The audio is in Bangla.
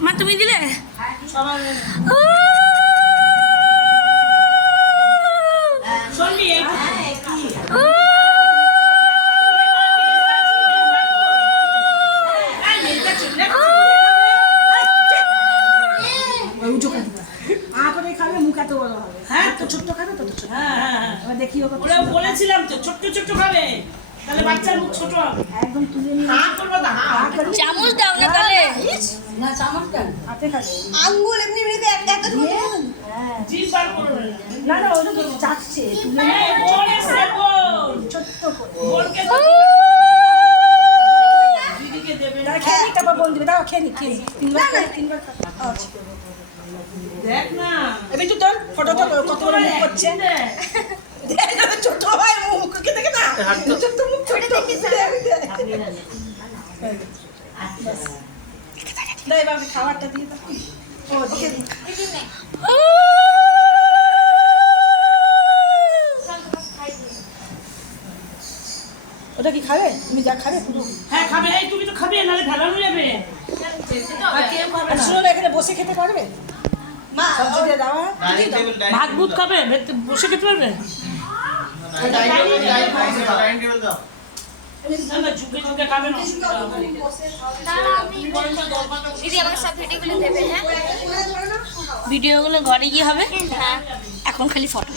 মা তুমি দিলে সবার শুনবি খাবে মুখ এত বড় হবে। হ্যাঁ তো ছোট্ট খাবে তো ছোট। হ্যাঁ এবার দেখি ওকে ওরা বলেছিলাম তো ছোট্ট ছোট্ট খাবে তাহলে বাচ্চার মুখ ছোট হবে একদম তুলে নিয়ে হ্যাঁ করবো না হ্যাঁ চামচ দাও না তাহলে না চামচ কেন হাতে খাবে আঙ্গুল এমনি এমনিতে একটা একটা দিয়ে, ধরে হ্যাঁ জিভ বার করবে না না ওটা তো চাচ্ছে তুলে নিয়ে এই বোন এসে বোন ছোট্ট করে বোনকে দিদিকে দেবে না দাঁড়া খেয়ে নি তারপর বোন দিবে দাও খেয়ে নি তিনবার খাবে, তিনবার খাবে। আচ্ছা দেখ না এবার তুই তোর ফটো তো কত বড় মুখ করছে দেখ না, ছোট হয় মুখকে দেখে না ছোট্ট মুখ ছোট না এবার আমি খাবারটা দিয়ে দাও ও দিয়ে দিই ওটা কি খাবে তুমি যা খাবে পুরো হ্যাঁ খাবে এই তুমি তো খাবে নালে ঢালানো যাবে আর কেউ খাবে না শুনো না এখানে বসে খেতে পারবে মা সবজি দিয়ে দাও ভাত ভুত খাবে বসে খেতে পারবে না না ঝুঁকে ঝুঁকে খাবে না দিদি আমাকে সব ভিডিওগুলো দেবে হ্যাঁ ভিডিওগুলো ঘরে গিয়ে হবে এখন খালি ফটো